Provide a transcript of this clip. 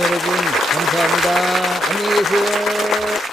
여러분 감사합니다. 안녕히 계세요.